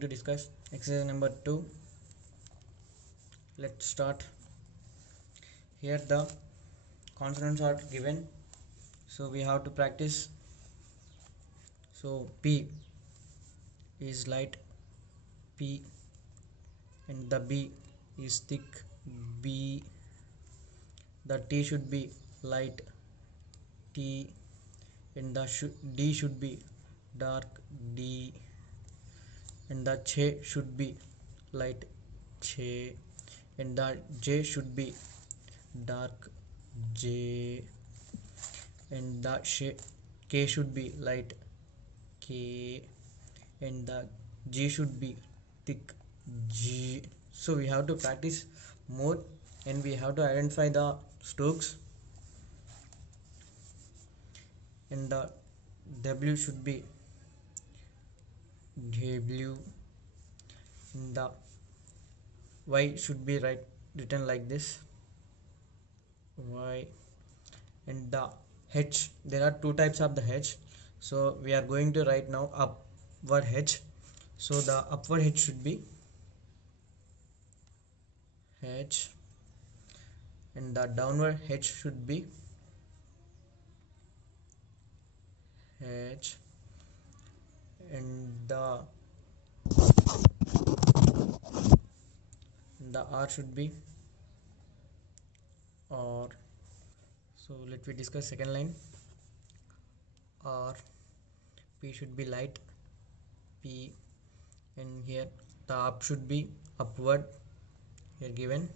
going to discuss exercise number 2. Let's start. Here the consonants are given, so we have to practice. So P is light, P, and the B is thick, B. The T should be light, T, and the D should be dark, D, and the Ch should be light, Ch, and the J should be dark, J, and the K should be light, K, and the G should be thick, G. So we have to practice more, and we have to identify the strokes, and the W should be W, and the Y should be written like this, Y, and the H, there are two types of the H, so we are going to write now upward H. So the upward H should be H, and the downward H should be H, and the R should be R. So let me discuss second line. R, P should be light, P, and here the up should be upward, here given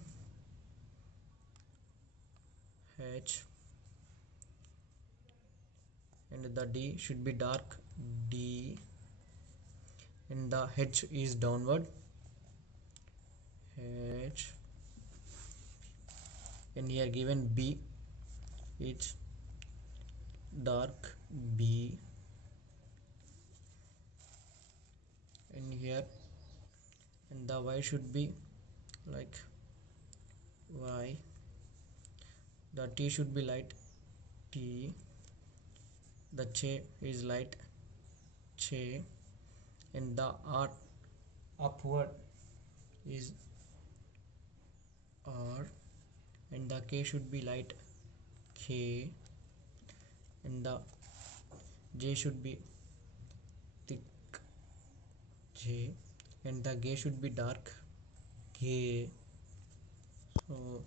H, and the D should be dark, D, and the H is downward, H, and here given B, it's dark, B, and here, and the Y should be like Y, the T should be light, T, the Ch is light, Che, and the R upward is R, and the K should be light, K, and the J should be thick, J, and the G should be dark, G. So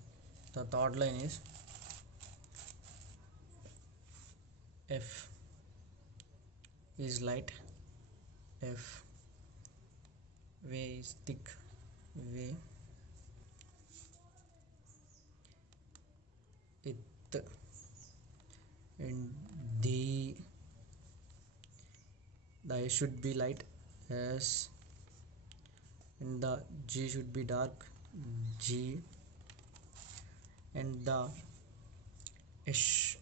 the third line is F is light, F, V is thick, V, it, and the S should be light, S, and the G should be dark, G, and the S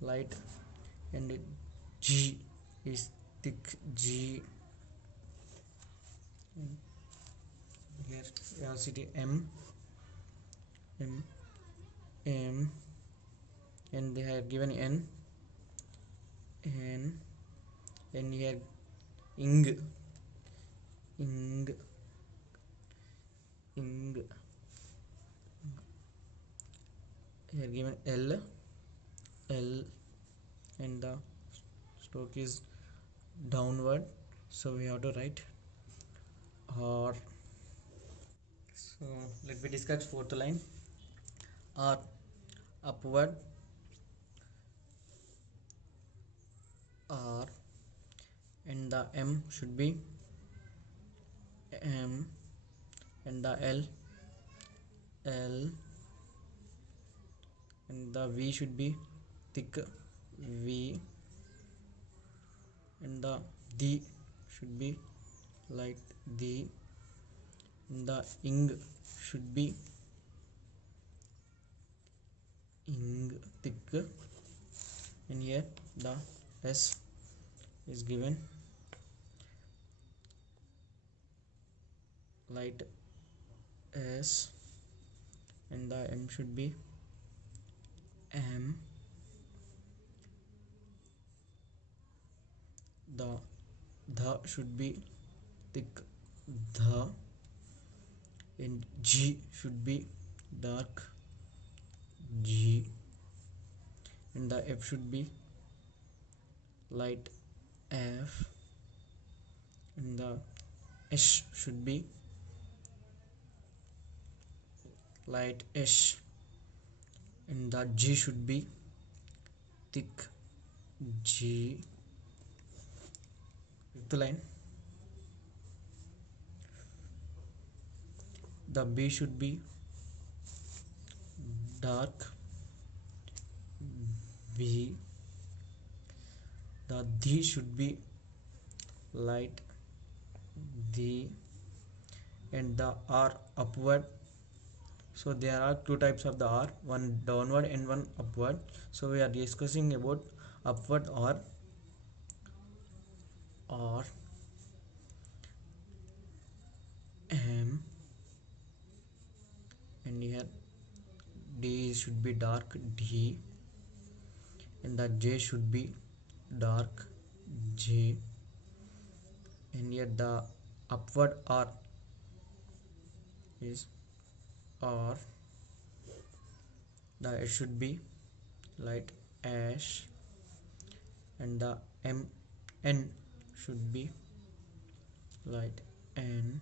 light, and G is thick, G. Here velocity M, and they have given N, and here ing, here given L, and the stroke is downward, so we have to write R. So let me discuss fourth line. R, upward, R, and the M should be M, and the L, and the V should be thick, V, and the D should be light, D, and the ing should be thick, and here the S is given light, S, and the M should be M, the the should be thick, the, and G should be dark, G, and the F should be light, F, and the S should be light, S, and the G should be thick, G. Fifth line, the B should be dark, B, the D should be light, D, and the R upward. So there are two types of the R, one downward and one upward. So we are discussing about upward or M, and here D should be dark, D, and the J should be dark, J, and here the upward R is R, the S should be light, ash, and the N should be light, N,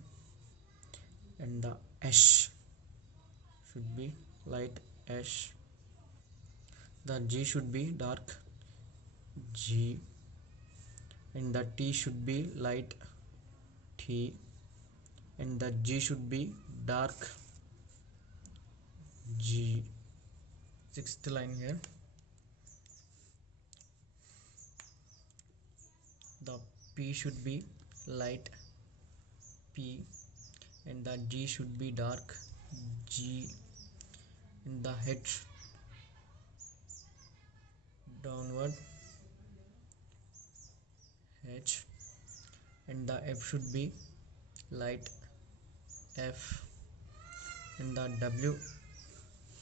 and the S should be light, ash, the G should be dark, G, and the T should be light, T, and the G should be dark, G. Sixth line here, the P should be light, P, and the G should be dark, G, and the H downward, H, and the F should be light, F, and the W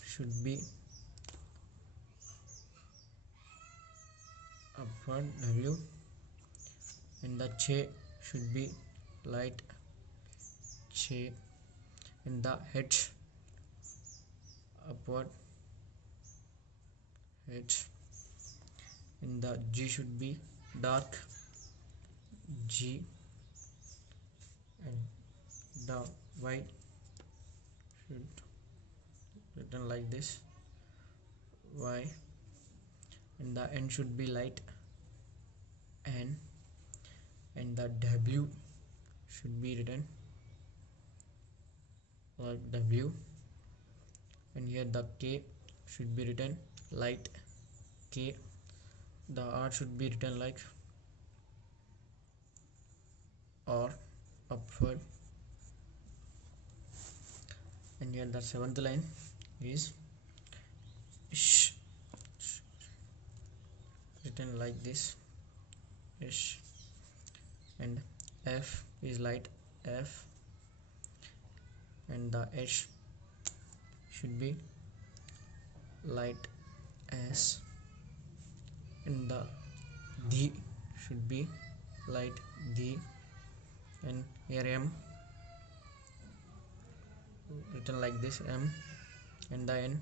should be upward, W, and the Ch should be light, Ch, and the H upward, H, and the G should be dark, G, and the Y should written like this, Y, and the N should be light, N, and the W should be written like W, and here the K should be written light, K, the R should be written like R upward, and here the seventh line is sh, written like this, sh, and F is light, F, and the H should be light, S, and the D should be light, D, and here M written like this, M, and the N,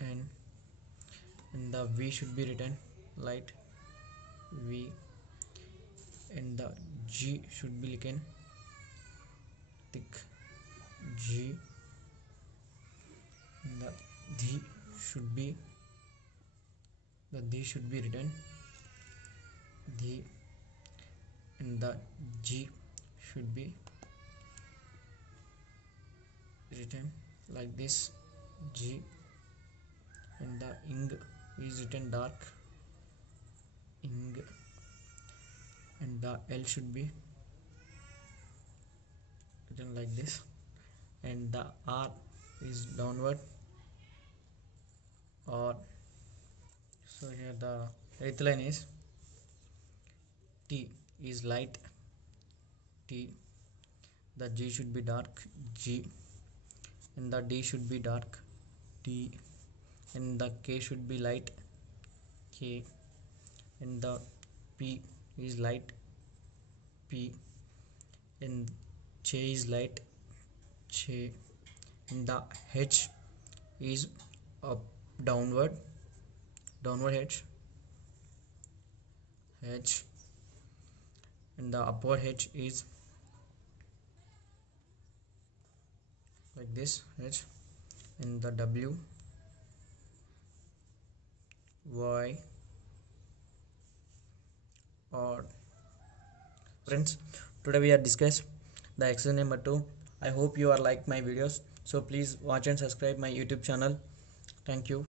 and the V should be written light, V, and the G should be written thick, G, and the D should be written D, and the G should be written like this, G, and the ing is written dark, ing, and the L should be written like this, and the R is downward, or. So here the eighth line is T is light, T, the G should be dark, G, and the D should be dark, D, and the K should be light, K, and the P is light P, and J is light J, and the H is up downward H, and the upward H is like this H, and the W, Y, or friends. Today we are discuss the exercise number 2. I hope you are like my videos, so please watch and subscribe my YouTube channel. Thank you.